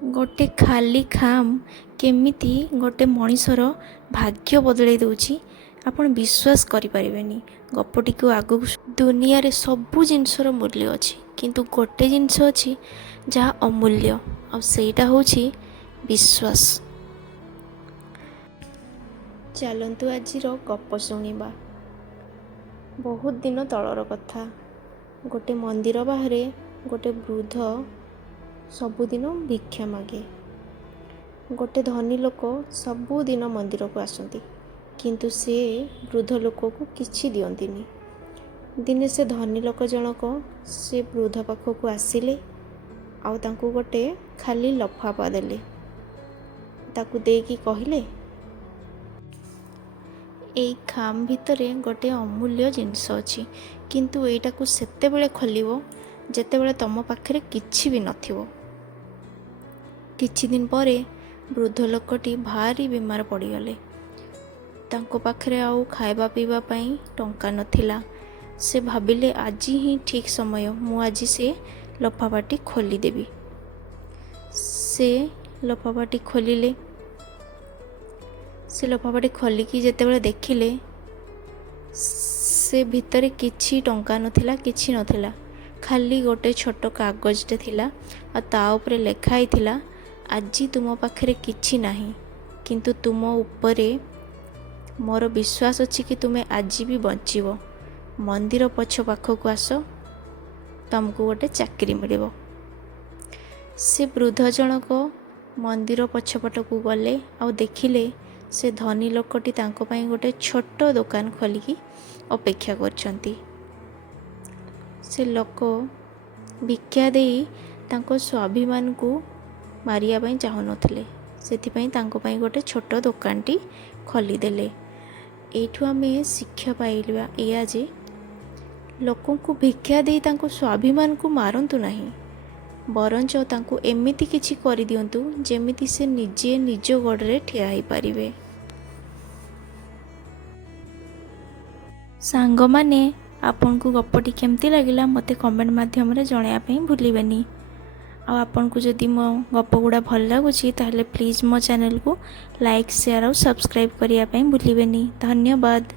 गोटे खाली खाम केमिति गोटे मनीषर भाग्य बदल दूची आपण विश्वास करें। गपटी को आग दुनिया रे सबू जिनसर मूल्य अच्छी किंतु गोटे जिनस अच्छी जहाँ अमूल्य आईटा हूँ विश्वास। चलतु आज गप शुणा। बहुत दिन तलर कथा। गोटे मंदिर बाहर गोटे वृद्ध सबुदिन भिक्षा मागे। गोटे धनी लोक सबुदिन मंदिर को आसती किंतु से वृद्ध लोक को किछि दियंतिनी। दिने से धनी लोक जनक से वृद्ध पाखक आसिले आउ तांको गोटे खाली लफाफा देले। ताकू देकी कहले, एई खाम भितरे गोटे अमूल्य जिनस अछि किंतु एटा को सेते बेले खोलिबो जेते बेले तम पाखरे किछि भी नथिबो। किछि दिन परे वृद्ध लोकटी भारी बीमार पड़गले। तांको पाखरे आउ खाइबा पीबा पई टंका नथिला। से भाबिले आज ही ठीक समय, मु आज से लफाफाटी खोली देबी। से लफाफाटी खोलिले। से लफाफाटी खोलिकी जेतेबेले देखिले से भितरे किछि टंका नथिला, किछि नथिला, खाली गोटे छोट कागजटे थिला आ ता उपरे लेखा हिथिला, आज तुम पाखरे किछि नाही किंतु तुम उपरे मोर विश्वास अछि कि तुमे आज भी बंचिबो। मंदिर पछ पाखक आस, तुमको गोटे चाकरी मिलिबो। से वृद्ध जनक मंदिर पछपट को गले आ देखिले से धनी लोकटी तांको पई गोटे छोट दुकान खोलिकी अपेक्षा करछंती। से लोक भिक्षा देई तांको स्वाभिमान को मारिया पई चाहू नथिले। सेथिपई तांको पई गोटे छोट दुकानटी खोलीदेले। एठू आमे शिक्षा पाइलवा एया जे लोकों को भिक्षा देई तांको स्वाभिमान को मारंतु नाही, बरंच तांको एमिति किछि करि दियंतु जेमिति से निजे निज गोड़रे ठिया होई पारिबे। सांग माने आपन को गप्पटी केमती लागिला मते कमेंट माध्यम रे जणाया पई भूलिबेनी। आ आपन को जदि मो गप गुड़ा भल लगुची ताहले प्लीज़ मो चैनल को लाइक शेयर और सब्सक्राइब करिया पई भूलिबेनी। धन्यवाद।